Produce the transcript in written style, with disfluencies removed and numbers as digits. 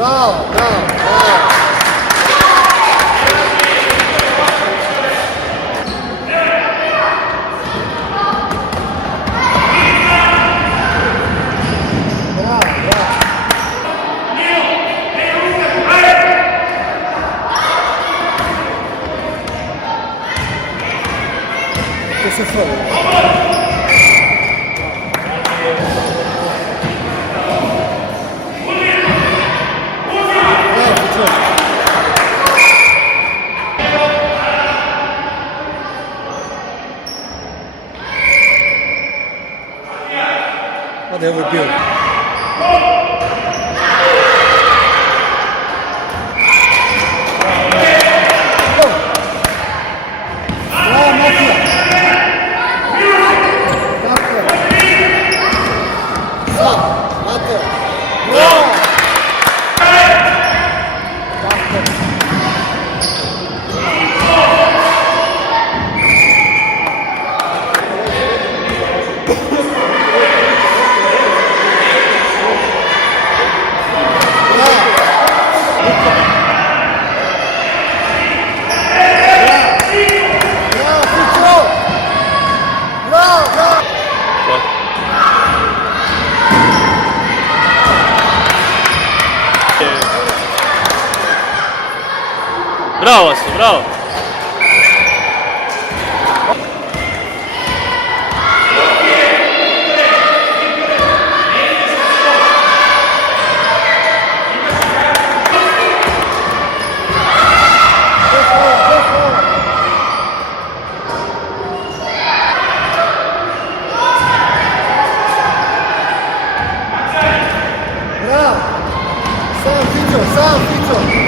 Bravo, bravo, bravo. Bravo, bravo. Questo è fuori. Whatever, good. Bravo, Mattia. Matteo. Bravo. Bravo, Assi, bravo. Bravo. Sam, Ficio, Sam, Ficio.